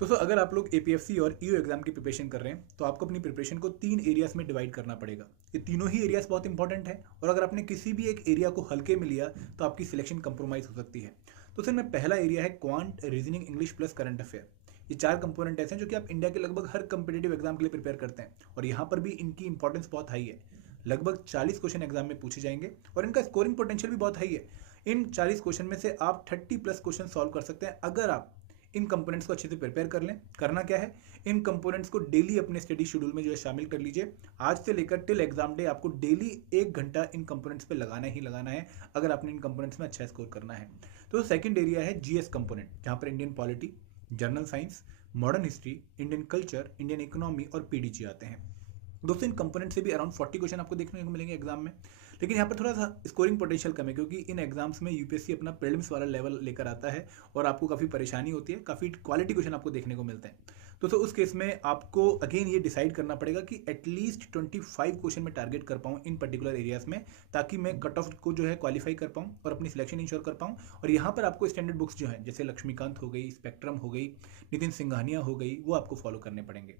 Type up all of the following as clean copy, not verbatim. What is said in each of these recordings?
दोस्तों अगर आप लोग एपीएफसी और ईओ एग्जाम की प्रिपरेशन कर रहे हैं तो आपको अपनी प्रिपरेशन को 3 एरियाज में डिवाइड करना पड़ेगा। ये तीनों ही एरियाज बहुत इंपॉर्टेंट है और अगर आपने किसी भी एक एरिया को हल्के में लिया तो आपकी सिलेक्शन कंप्रोमाइज हो सकती है। तो सर में पहला एरिया है quant, reasoning, English plus current affair. ये 4 कंपोनेंट ऐसे हैं जो कि आप इंडिया के लगभग हर कंपिटेटिव एग्जाम के लिए प्रिपेयर करते हैं और यहाँ पर भी इनकी इंपॉर्टेंस बहुत हाई है। लगभग 40 क्वेश्चन एग्जाम में पूछे जाएंगे और इनका स्कोरिंग पोटेंशियल भी बहुत हाई है। इन 40 क्वेश्चन में से आप 30+ क्वेश्चन सॉल्व कर सकते हैं अगर आप इन कंपोनेंट्स को अच्छे से प्रिपेयर कर लें। करना क्या है, इन कंपोनेंट्स को डेली अपने स्टडी शेड्यूल में जो है शामिल कर लीजिए। आज से लेकर टिल एग्जाम डे आपको डेली 1 घंटा इन कंपोनेंट्स पे लगाना ही लगाना है अगर आपने इन कंपोनेंट्स में अच्छा स्कोर करना है। तो सेकंड एरिया है जीएस कंपोनेंट, जहाँ पर Indian polity, general science, modern history, Indian culture, Indian economy और पीडीजी आते हैं। दोस्तों इन कंपोनेंट से भी अराउंड 40 क्वेश्चन आपको देखने को मिलेंगे एग्जाम में, लेकिन यहाँ पर थोड़ा सा स्कोरिंग पोटेंशियल कम है क्योंकि इन एग्जाम्स में यूपीएससी अपना प्रीलिम्स वाला लेवल लेकर आता है और आपको काफ़ी परेशानी होती है, काफ़ी क्वालिटी क्वेश्चन आपको देखने को मिलते हैं। दोस्तों उस केस में आपको अगेन ये डिसाइड करना पड़ेगा कि एटलीस्ट 25 क्वेश्चन में टारगेट कर पाऊँ इन पर्टिकुलर एरियाज में, ताकि मैं कट ऑफ को जो है क्वालिफाई कर पाऊँ और अपनी सिलेक्शन इंश्योर कर पाऊँ। और यहाँ पर आपको स्टैंडर्ड बुक्स जो हैं जैसे लक्ष्मीकांत हो गई, स्पेक्ट्रम हो गई, नितिन सिंघानिया हो गई, वो आपको फॉलो करने पड़ेंगे।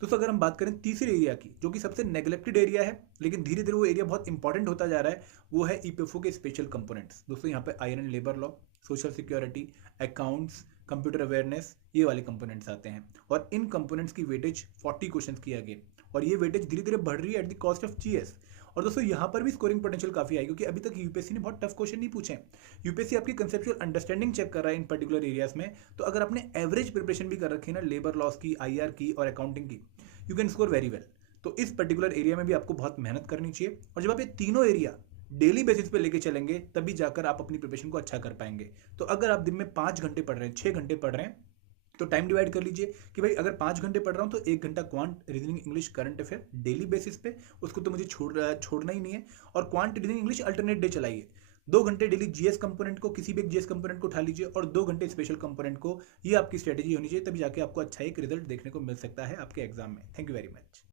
दोस्तों अगर हम बात करें तीसरे एरिया की, जो कि सबसे नेग्लेक्टेड एरिया है लेकिन धीरे धीरे वो एरिया बहुत इंपॉर्टेंट होता जा रहा है, वो है ईपीएफओ के स्पेशल कंपोनेंट्स। दोस्तों यहाँ पे iron labour law, social security, accounts, computer awareness, ये वाले कंपोनेंट्स आते हैं और इन कंपोनेंट्स की वेटेज 40 क्वेश्चन की आगे, और ये वेटेज धीरे धीरे बढ़ रही है at the cost of GS. और दोस्तों यहाँ पर भी स्कोरिंग पोटेंशियल काफी है क्योंकि अभी तक यूपीएससी ने बहुत टफ क्वेश्चन नहीं पूछे हैं। यूपीएससी आपकी कंसेप्चुअल अंडरस्टैंडिंग चेक कर रहा है इन पर्टिकुलर एरियाज में। तो अगर आपने एवरेज प्रिपरेशन भी कर रखी है ना लेबर लॉस की, आईआर की और अकाउंटिंग की, you can score very well. तो इस पर्टिकुलर एरिया में भी आपको बहुत मेहनत करनी चाहिए और जब आप ये तीनों एरिया डेली बेसिस पे लेके चलेंगे तभी जाकर आप अपनी प्रिपरेशन को अच्छा कर पाएंगे। तो अगर आप दिन में 5 घंटे पढ़ रहे हैं, 6 घंटे पढ़ रहे हैं, तो टाइम डिवाइड कर लीजिए कि भाई अगर 5 घंटे पढ़ रहा हूँ तो 1 घंटा quant, reasoning, English, current affair daily basis पे, उसको तो मुझे छोड़ना ही नहीं है। और quant, reasoning, English alternate day चलाइए। 2 घंटे डेली जीएस कंपोनेंट को, किसी भी एक जीएस कंपोनेंट को उठा लीजिए और 2 घंटे स्पेशल कंपोनेंट को। ये आपकी स्ट्रेटेजी होनी चाहिए, तभी जाके आपको अच्छा एक रिजल्ट देखने को मिल सकता है आपके एग्जाम में। Thank you very much.